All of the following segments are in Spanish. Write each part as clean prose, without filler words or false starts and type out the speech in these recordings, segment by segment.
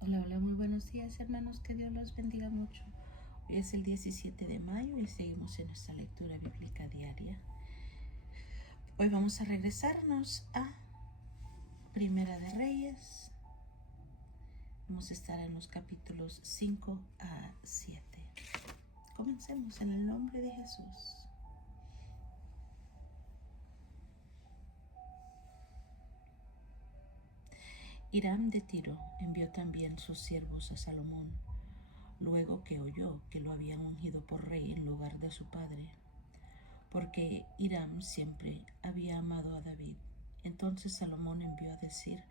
Hola, hola, muy buenos días hermanos, que Dios los bendiga mucho. Hoy es el 17 de mayo y seguimos en nuestra lectura bíblica diaria. Hoy vamos a regresarnos a Primera de Reyes. Vamos a estar en los capítulos 5 a 7. Comencemos en el nombre de Jesús. Hiram de Tiro envió también sus siervos a Salomón, luego que oyó que lo habían ungido por rey en lugar de su padre, porque Hiram siempre había amado a David. Entonces Salomón envió a decir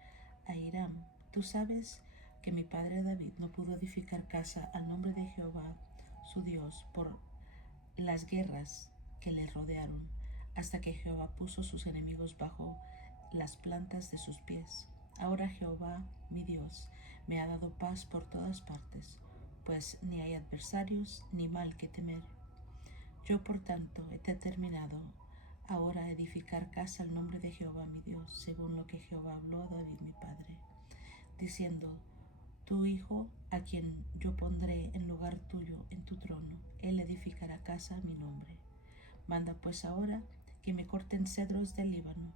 a Hiram: tú sabes que mi padre David no pudo edificar casa al nombre de Jehová su Dios por las guerras que le rodearon, hasta que Jehová puso sus enemigos bajo las plantas de sus pies. Ahora Jehová, mi Dios, me ha dado paz por todas partes, pues ni hay adversarios ni mal que temer. Yo, por tanto, he determinado ahora edificar casa al nombre de Jehová mi Dios, según lo que Jehová habló a David mi padre, diciendo: tu hijo, a quien yo pondré en lugar tuyo en tu trono, él edificará casa a mi nombre. Manda pues ahora que me corten cedros del Líbano,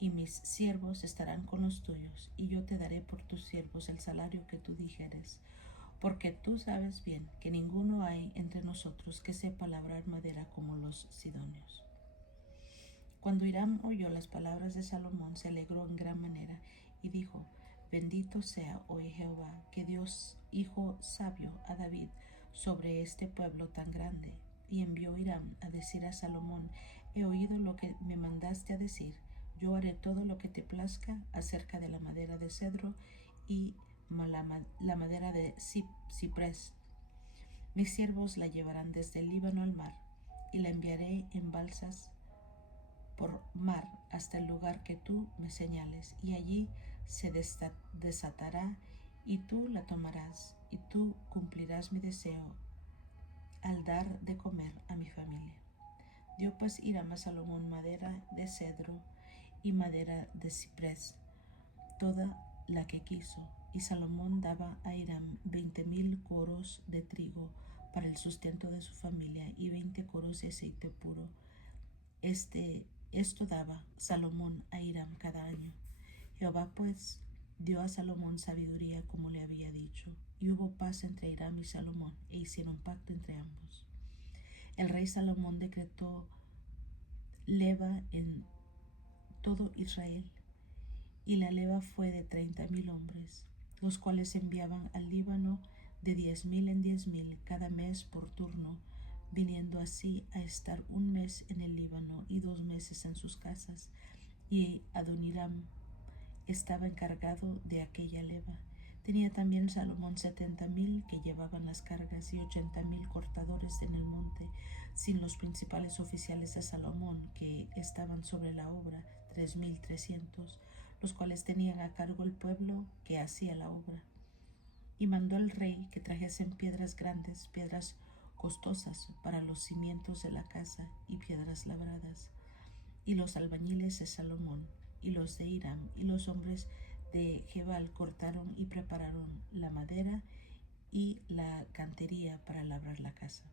y mis siervos estarán con los tuyos, y yo te daré por tus siervos el salario que tú dijeres, porque tú sabes bien que ninguno hay entre nosotros que sepa labrar madera como los sidonios. Cuando Hiram oyó las palabras de Salomón, se alegró en gran manera y dijo: bendito sea hoy Jehová, que Dios hizo sabio a David sobre este pueblo tan grande. Y envió Hiram a decir a Salomón: he oído lo que me mandaste a decir. Yo haré todo lo que te plazca acerca de la madera de cedro y la madera de ciprés. Mis siervos la llevarán desde el Líbano al mar, y la enviaré en balsas por mar hasta el lugar que tú me señales, y allí se desatará, y tú la tomarás, y tú cumplirás mi deseo al dar de comer a mi familia. Dio pues Hiram a Salomón madera de cedro y madera de ciprés, toda la que quiso, y Salomón daba a Hiram 20,000 coros de trigo para el sustento de su familia y 20 coros de aceite puro. Esto daba Salomón a Hiram cada año. Jehová pues dio a Salomón sabiduría como le había dicho, y hubo paz entre Hiram y Salomón, e hicieron pacto entre ambos. El rey Salomón decretó leva en todo Israel, y la leva fue de 30,000 hombres, los cuales enviaban al Líbano de 10,000 en 10,000 cada mes por turno, viniendo así a estar un mes en el Líbano y 2 meses en sus casas. Y Adoniram estaba encargado de aquella leva. Tenía también Salomón 70,000 que llevaban las cargas y 80,000 cortadores en el monte, sin los principales oficiales de Salomón que estaban sobre la obra, 3,300, los cuales tenían a cargo el pueblo que hacía la obra. Y mandó el rey que trajesen piedras grandes, piedras costosas para los cimientos de la casa y piedras labradas. Y los albañiles de Salomón y los de Hiram y los hombres de Gebal cortaron y prepararon la madera y la cantería para labrar la casa.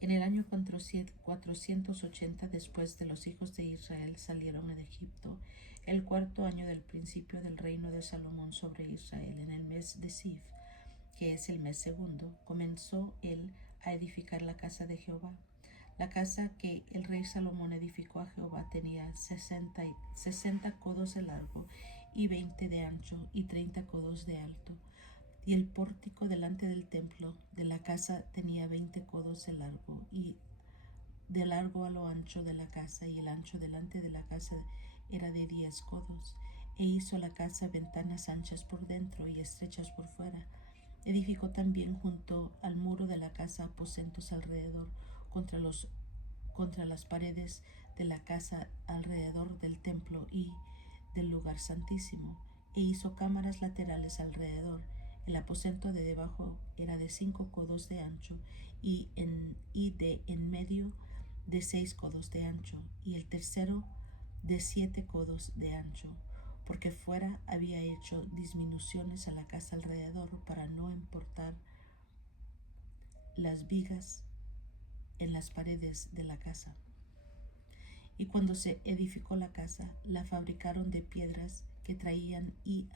En el año 480 después de los hijos de Israel salieron de Egipto, el 4º año del principio del reino de Salomón sobre Israel, en el mes de Sif, que es el mes segundo, comenzó él a edificar la casa de Jehová. La casa que el rey Salomón edificó a Jehová tenía 60 codos de largo y 20 de ancho y 30 codos de alto. Y el pórtico delante del templo de la casa tenía 20 codos de largo y de largo a lo ancho de la casa, y el ancho delante de la casa era de 10 codos. E hizo la casa ventanas anchas por dentro y estrechas por fuera. Edificó también junto al muro de la casa aposentos alrededor, contra las paredes de la casa alrededor del templo y del lugar santísimo, e hizo cámaras laterales alrededor. El aposento de debajo era de 5 codos de ancho y de en medio de 6 codos de ancho, y el tercero de 7 codos de ancho. porque fuera había hecho disminuciones a la casa alrededor para no importar las vigas en las paredes de la casa. Y cuando se edificó la casa, la fabricaron de piedras que traían y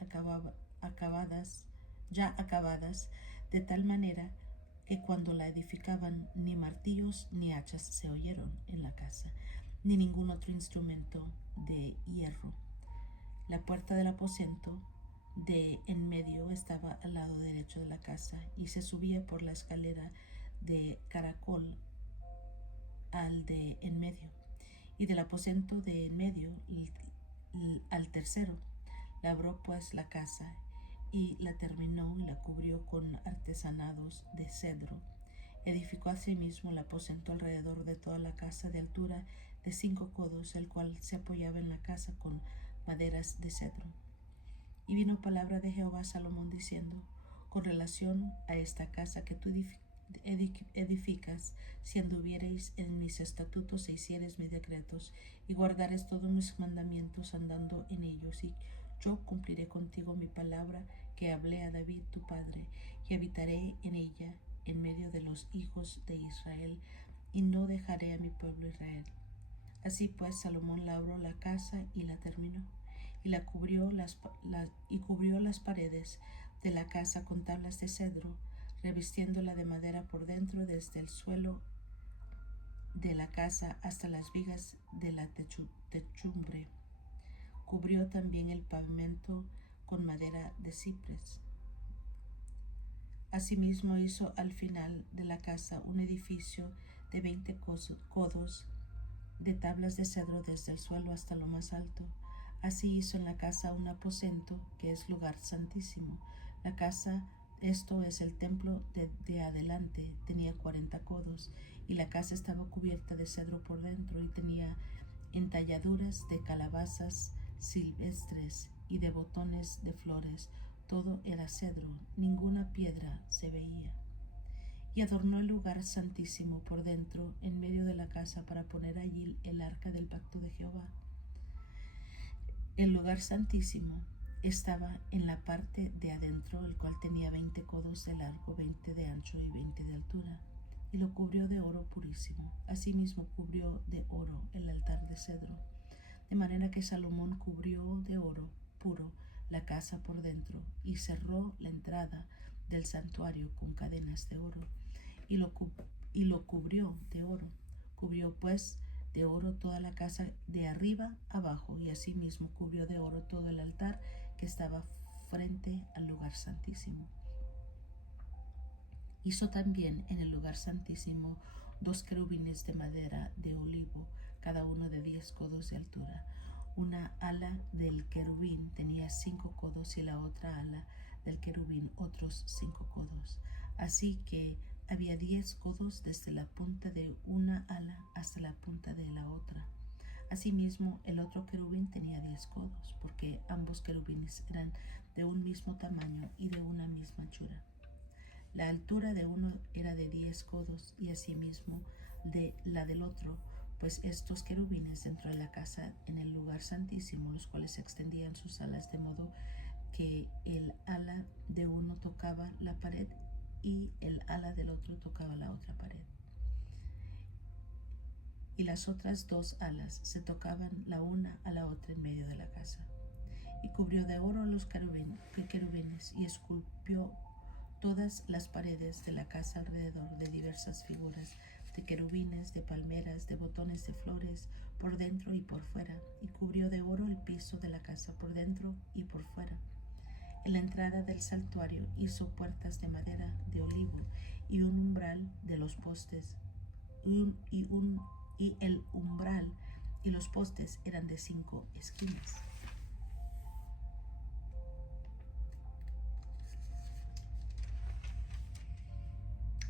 ya acabadas, de tal manera que cuando la edificaban ni martillos ni hachas se oyeron en la casa, ni ningún otro instrumento de hierro. La puerta del aposento de en medio estaba al lado derecho de la casa y se subía por la escalera de caracol al de en medio, y del aposento de en medio al tercero. Labró pues la casa y la terminó y la cubrió con artesanados de cedro. Edificó asimismo el aposento alrededor de toda la casa de altura de 5 codos, el cual se apoyaba en la casa con maderas de cedro. Y vino palabra de Jehová a Salomón diciendo: con relación a esta casa que tú edificas, si anduviereis en mis estatutos e hiciereis mis decretos, y guardareis todos mis mandamientos andando en ellos, y yo cumpliré contigo mi palabra que hablé a David tu padre, y habitaré en ella en medio de los hijos de Israel, y no dejaré a mi pueblo Israel. Así pues, Salomón labró la casa y la terminó, y cubrió las paredes de la casa con tablas de cedro, revistiéndola de madera por dentro desde el suelo de la casa hasta las vigas de la techumbre. Cubrió también el pavimento con madera de ciprés. Asimismo hizo al final de la casa un edificio de 20 codos de tablas de cedro desde el suelo hasta lo más alto. Así hizo en la casa un aposento que es lugar santísimo. La casa, esto es el templo de adelante, tenía 40 codos, y la casa estaba cubierta de cedro por dentro, y tenía entalladuras de calabazas silvestres y de botones de flores. Todo era cedro, ninguna piedra se veía. Y adornó el lugar santísimo por dentro en medio de la casa para poner allí el arca del pacto de Jehová. El lugar santísimo estaba en la parte de adentro, el cual tenía 20 codos de largo, 20 de ancho y 20 de altura, y lo cubrió de oro purísimo. Asimismo cubrió de oro el altar de cedro, de manera que Salomón cubrió de oro puro la casa por dentro, y cerró la entrada del santuario con cadenas de oro, y lo cubrió de oro. Cubrió pues de oro toda la casa de arriba abajo, y asimismo cubrió de oro todo el altar que estaba frente al lugar santísimo. Hizo también en el lugar santísimo 2 querubines de madera de olivo, cada uno de 10 codos de altura. Una ala del querubín tenía 5 codos y la otra ala del querubín otros 5 codos. Así que había 10 codos desde la punta de una ala hasta la punta de la otra. Asimismo, el otro querubín tenía 10 codos, porque ambos querubines eran de un mismo tamaño y de una misma anchura. La altura de uno era de 10 codos, y asimismo de la del otro, pues estos querubines dentro de la casa en el lugar santísimo, los cuales extendían sus alas de modo que el ala de uno tocaba la pared y el ala del otro tocaba la otra pared. Y las otras 2 alas se tocaban la una a la otra en medio de la casa. Y cubrió de oro los querubines y esculpió todas las paredes de la casa alrededor de diversas figuras de querubines, de palmeras, de botones de flores, por dentro y por fuera, y cubrió de oro el piso de la casa por dentro y por fuera. En la entrada del santuario hizo puertas de madera de olivo y un umbral de los postes, y el umbral y los postes eran de 5 esquinas.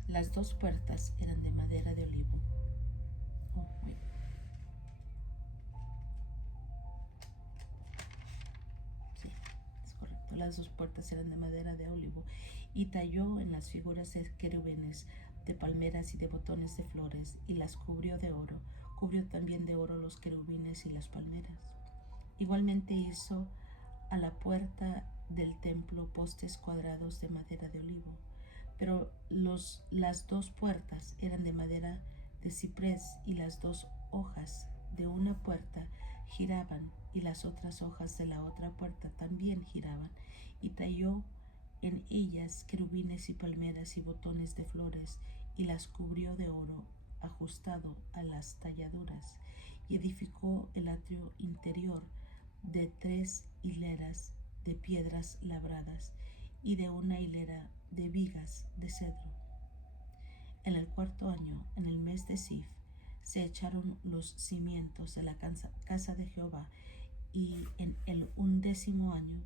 Las 2 puertas eran de madera de olivo. Sí, es correcto. Las 2 puertas eran de madera de olivo, y talló en las figuras de querubines, de palmeras y de botones de flores, y las cubrió de oro. Cubrió también de oro los querubines y las palmeras. Igualmente hizo a la puerta del templo postes cuadrados de madera de olivo, pero las dos puertas eran de madera de ciprés y las dos hojas de una puerta giraban y las otras hojas de la otra puerta también giraban, y talló en ellas querubines y palmeras y botones de flores y las cubrió de oro ajustado a las talladuras, y edificó el atrio interior de 3 hileras de piedras labradas y de una hilera de vigas de cedro. En el 4.º año, en el mes de Sif, se echaron los cimientos de la casa de Jehová, y en el 11.º año,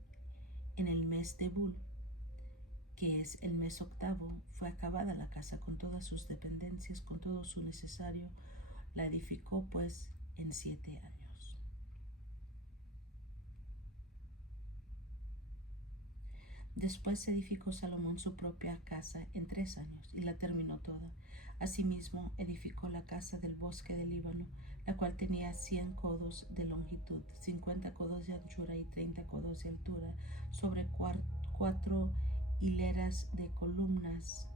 en el mes de Bul, que es el mes 8º, fue acabada la casa con todas sus dependencias, con todo su necesario. La edificó pues en 7 años. Después edificó Salomón su propia casa en 3 años y la terminó toda. Asimismo edificó la casa del bosque del Líbano, la cual tenía 100 codos de longitud, 50 codos de anchura y 30 codos de altura, sobre 4 hileras de columnas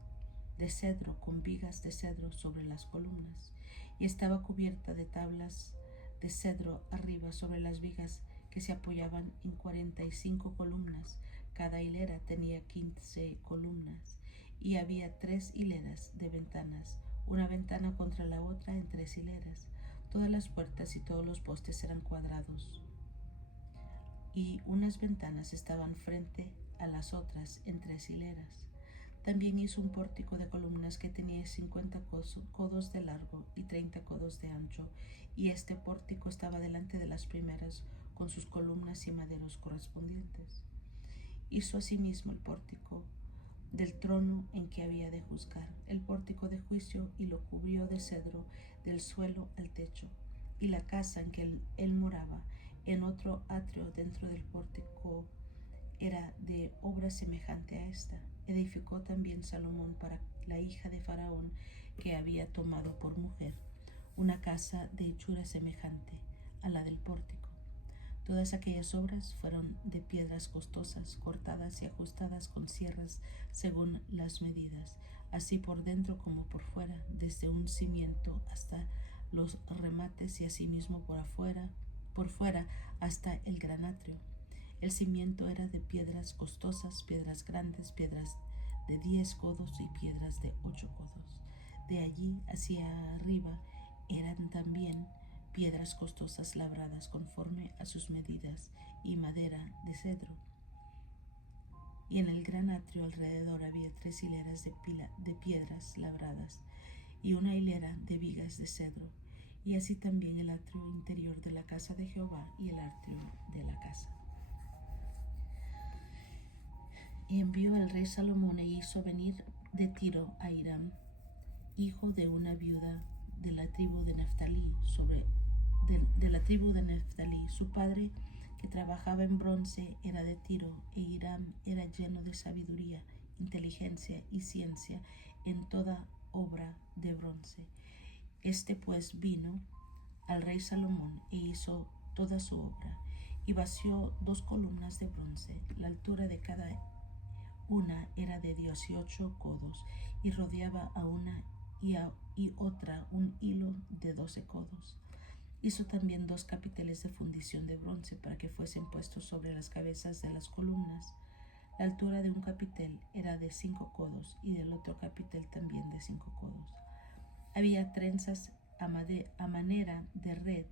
de cedro con vigas de cedro sobre las columnas, y estaba cubierta de tablas de cedro arriba sobre las vigas, que se apoyaban en 45 columnas. Cada hilera tenía 15 columnas, y había 3 hileras de ventanas, una ventana contra la otra en 3 hileras. Todas las puertas y todos los postes eran cuadrados, y unas ventanas estaban frente a las otras en 3 hileras. También hizo un pórtico de columnas que tenía 50 codos de largo y 30 codos de ancho, y este pórtico estaba delante de las primeras, con sus columnas y maderos correspondientes. Hizo asimismo el pórtico del trono en que había de juzgar, el pórtico de juicio, y lo cubrió de cedro del suelo al techo. Y la casa en que él moraba, en otro atrio dentro del pórtico, era de obra semejante a esta. Edificó también Salomón para la hija de Faraón, que había tomado por mujer, una casa de hechura semejante a la del pórtico. Todas aquellas obras fueron de piedras costosas, cortadas y ajustadas con sierras según las medidas, así por dentro como por fuera, desde un cimiento hasta los remates, y asimismo por fuera hasta el gran atrio. El cimiento era de piedras costosas, piedras grandes, piedras de 10 codos y piedras de 8 codos. De allí hacia arriba eran también piedras costosas labradas conforme a sus medidas, y madera de cedro. Y en el gran atrio alrededor había 3 hileras de piedras labradas y una hilera de vigas de cedro, y así también el atrio interior de la casa de Jehová y el atrio de la casa. Y envió el rey Salomón e hizo venir de Tiro a Hiram, hijo de una viuda de la tribu de Neftalí, de la tribu de Neftalí. Su padre, que trabajaba en bronce, era de Tiro, e Hiram era lleno de sabiduría, inteligencia y ciencia en toda obra de bronce. Este pues vino al rey Salomón e hizo toda su obra, y vació 2 columnas de bronce. La altura de cada una era de 18 codos, y rodeaba a una y otra un hilo de 12 codos. Hizo también 2 capiteles de fundición de bronce para que fuesen puestos sobre las cabezas de las columnas. La altura de un capitel era de 5 codos, y del otro capitel también de 5 codos. Había trenzas a manera de red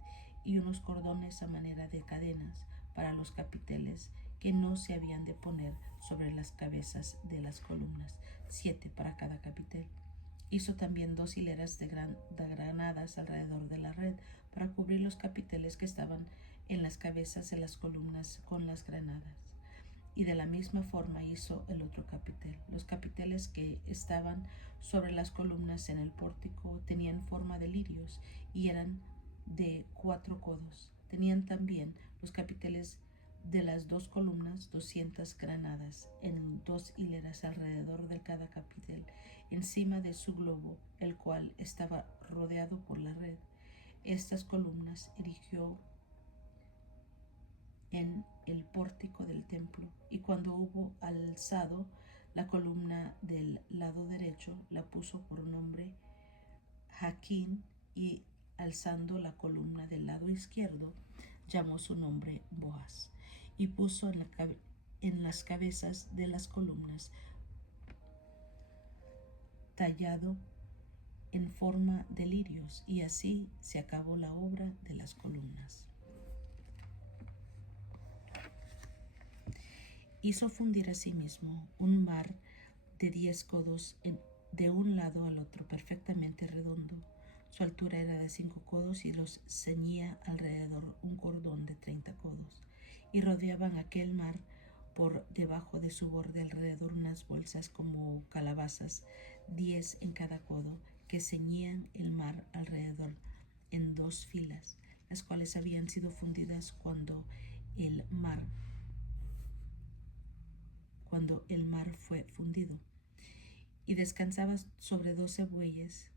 y unos cordones a manera de cadenas para los capiteles, que no se habían de poner sobre las cabezas de las columnas, 7 para cada capitel. Hizo también 2 hileras de granadas alrededor de la red para cubrir los capiteles que estaban en las cabezas de las columnas con las granadas. Y de la misma forma hizo el otro capitel. Los capiteles que estaban sobre las columnas en el pórtico tenían forma de lirios y eran de 4 codos. Tenían también los capiteles de las 2 columnas 200 granadas en 2 hileras alrededor de cada capitel, encima de su globo, el cual estaba rodeado por la red. Estas columnas erigió en el pórtico cuando hubo alzado la columna del lado derecho, la puso por nombre Jaquín, y alzando la columna del lado izquierdo, llamó su nombre Boaz, y puso en las cabezas de las columnas tallado en forma de lirios, y así se acabó la obra de las columnas. Hizo fundir asimismo un mar de 10 codos de un lado al otro, perfectamente redondo. Su altura era de 5 codos y los ceñía alrededor un cordón de 30 codos. Y rodeaban aquel mar por debajo de su borde alrededor unas bolsas como calabazas, 10 en cada codo, que ceñían el mar alrededor en 2 filas, las cuales habían sido fundidas cuando el mar fue fundido. Y descansaba sobre 12 bueyes.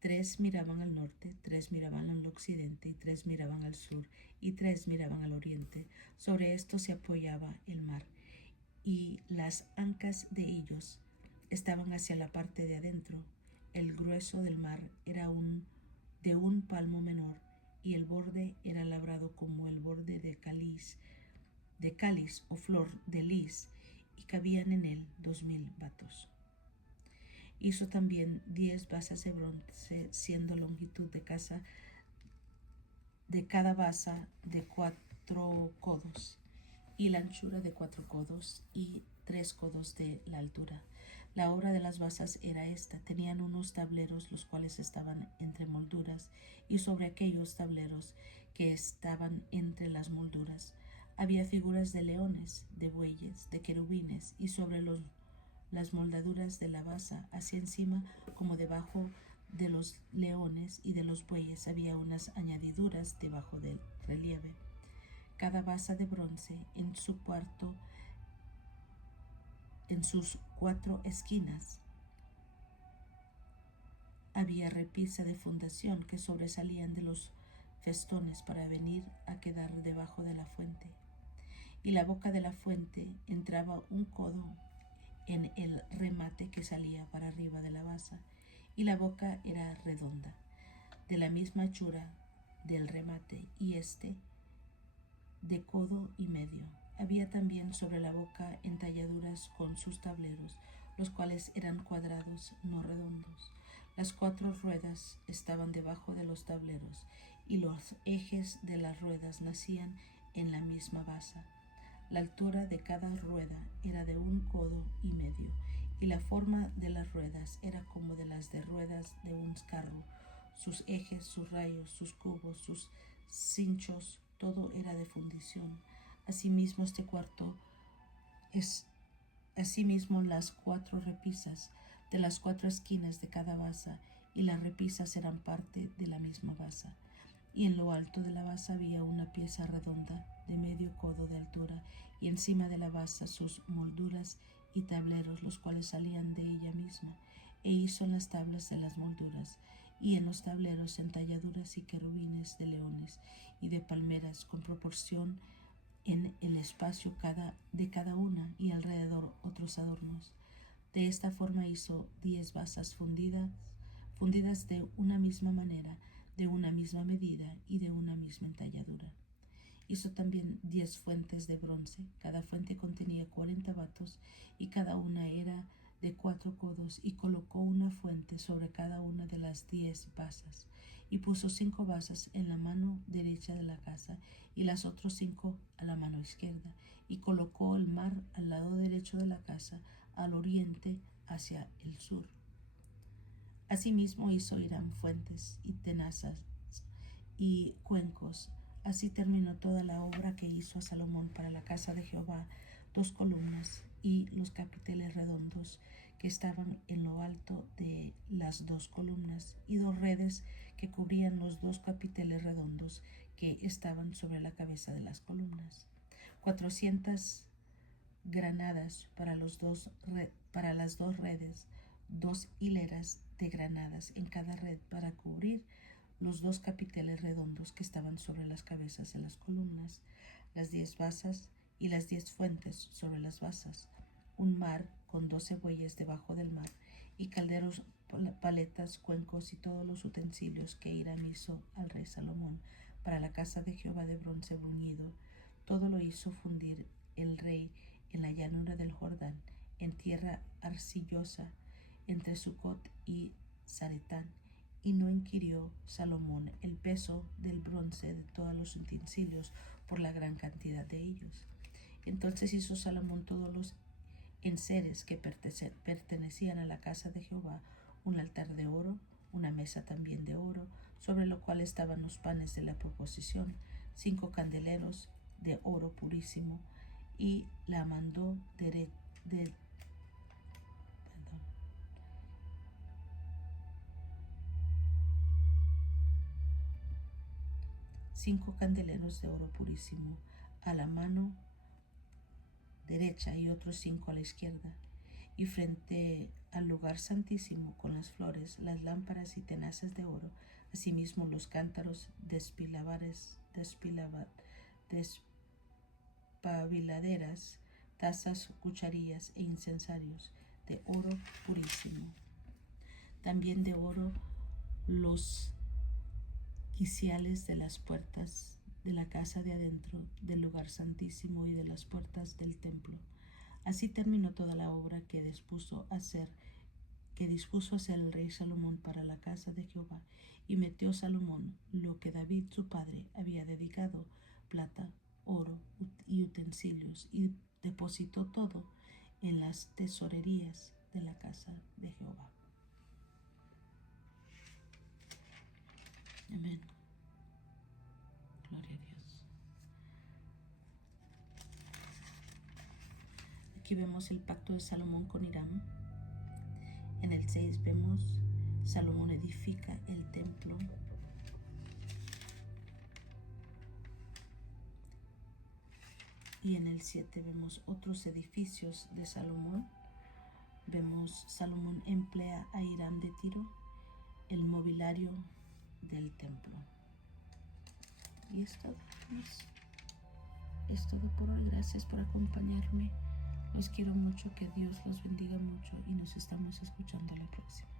3 miraban al norte, 3 miraban al occidente, y 3 miraban al sur, y 3 miraban al oriente. Sobre esto se apoyaba el mar, y las ancas de ellos estaban hacia la parte de adentro. El grueso del mar era de un palmo menor, y el borde era labrado como el borde de cáliz o flor de lis, y cabían en él 2000 batos. Hizo también 10 basas de bronce, siendo longitud de cada basa de 4 codos, y la anchura de 4 codos, y 3 codos de la altura. La obra de las basas era esta: tenían unos tableros, los cuales estaban entre molduras, y sobre aquellos tableros que estaban entre las molduras había figuras de leones, de bueyes, de querubines, y sobre las moldaduras de la basa, hacia encima como debajo de los leones y de los bueyes, había unas añadiduras debajo del relieve. Cada basa de bronce en sus 4 esquinas había repisa de fundación que sobresalían de los festones para venir a quedar debajo de la fuente. Y la boca de la fuente entraba un codo en el remate que salía para arriba de la basa, y la boca era redonda, de la misma hechura del remate, y de codo y medio. Había también sobre la boca entalladuras con sus tableros, los cuales eran cuadrados, no redondos. Las 4 ruedas estaban debajo de los tableros, y los ejes de las ruedas nacían en la misma basa. La altura de cada rueda era de 1 codo y medio, y la forma de las ruedas era como de las de ruedas de un carro. Sus ejes, sus rayos, sus cubos, sus cinchos, todo era de fundición. Asimismo, asimismo las 4 repisas de las 4 esquinas de cada basa, y las repisas eran parte de la misma basa. Y en lo alto de la basa había una pieza redonda de medio codo de altura, y encima de la basa sus molduras y tableros, los cuales salían de ella misma. E hizo en las tablas de las molduras, y en los tableros entalladuras y querubines de leones y de palmeras, con proporción en el espacio de cada una, y alrededor otros adornos. De esta forma hizo 10 basas fundidas de una misma manera, de una misma medida y de una misma entalladura. Hizo también 10 fuentes de bronce. Cada fuente contenía 40 batos, y cada una era de 4 codos, y colocó una fuente sobre cada una de las 10 basas, y puso 5 basas en la mano derecha de la casa, y las otras 5 a la mano izquierda, y colocó el mar al lado derecho de la casa, al oriente hacia el sur. Asimismo hizo Hiram fuentes y tenazas y cuencos. Así terminó toda la obra que hizo a Salomón para la casa de Jehová: 2 columnas y los capiteles redondos que estaban en lo alto de las 2 columnas, y 2 redes que cubrían los 2 capiteles redondos que estaban sobre la cabeza de las columnas. 400 granadas para las 2 redes, 2 hileras de granadas en cada red para cubrir los 2 capiteles redondos que estaban sobre las cabezas de las columnas. las 10 basas y las 10 fuentes sobre las basas, un mar con 12 bueyes debajo del mar, y calderos, paletas, cuencos y todos los utensilios que Hiram hizo al rey Salomón para la casa de Jehová de bronce bruñido. Todo lo hizo fundir el rey en la llanura del Jordán, en tierra arcillosa, entre Sucot y Zaretán, y no inquirió Salomón el peso del bronce de todos los utensilios por la gran cantidad de ellos. Entonces hizo Salomón todos los enseres que pertenecían a la casa de Jehová, un altar de oro, una mesa también de oro, sobre lo cual estaban los panes de la proposición, 5 candeleros de oro purísimo, y la mandó de 5 candeleros de oro purísimo a la mano derecha y otros 5 a la izquierda, y frente al lugar santísimo con las flores, las lámparas y tenazas de oro, asimismo los cántaros, despabiladeras, tazas, cucharillas e incensarios de oro purísimo. También de oro los quiciales de las puertas de la casa de adentro del lugar santísimo y de las puertas del templo. Así terminó toda la obra que dispuso hacer el rey Salomón para la casa de Jehová, y metió Salomón lo que David su padre había dedicado, plata, oro y utensilios, y depositó todo en las tesorerías de la casa de Jehová. Amén. Gloria a Dios. Aquí vemos el pacto de Salomón con Hiram. En el 6 vemos Salomón edifica el templo. Y en el 7 vemos otros edificios de Salomón. Vemos Salomón emplea a Hiram de Tiro el mobiliario del templo. Y es todo por hoy. Gracias por acompañarme. Los quiero mucho, que Dios los bendiga mucho y nos estamos escuchando a la próxima.